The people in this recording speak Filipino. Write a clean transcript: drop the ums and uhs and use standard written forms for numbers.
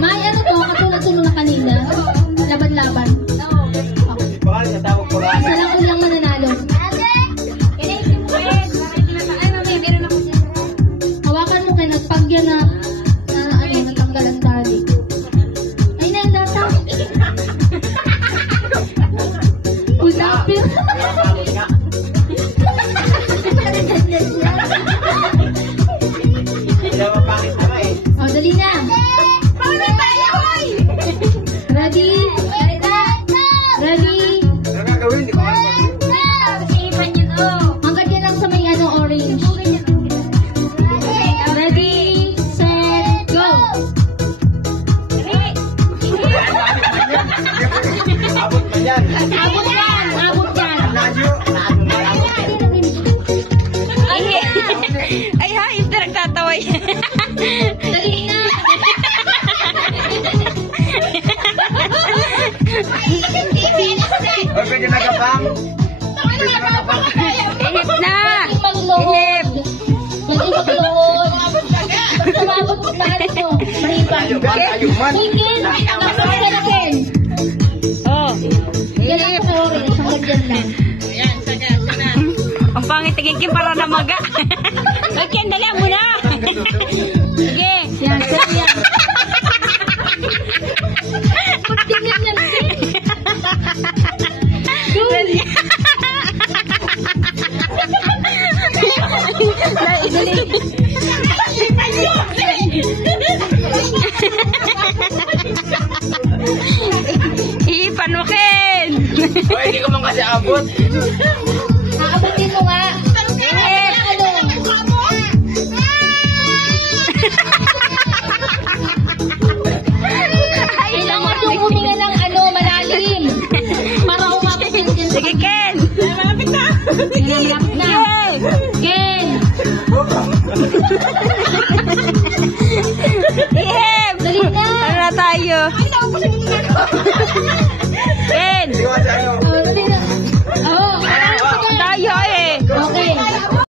May ano to, katulad to na kanina. Laban-laban. Isa lang ulang mananalo. Hawakan mo kayo, pag yan na natanggal ang dali. Ay na, ang data. Usapin. O, dali na. Ready? Ready? Hanggang yan lang sa may orange. Ready, set, go! Abot pa yan. Abot yan! Abot yan! Ay ha, hindi nagtatawa yan. Dali na! Huwag ka dyan nagabang. Ihip na! Ihip! Hindi maglood! Sumabot mo pa ito. Mariban. Tingin! Nakasama ka na, Ken! Oh. Yan lang sa orange. Hanggang dyan lang. Ang pangit tingin Kim para namaga. Okay, dali mo na. Sige. Yan, set yan. Tingnan yan, Ken! Ipan mo, Ken. O, hindi ko man kasi abot. Aabutin mo nga. Kailangan yung huminga ng malalim. Para umabot yan dyan. Sige, Ken. Malapit na. Ken! Ihip. Dali na. Ano na tayo? Ken. Hindi ko kasi ano. Oh, dali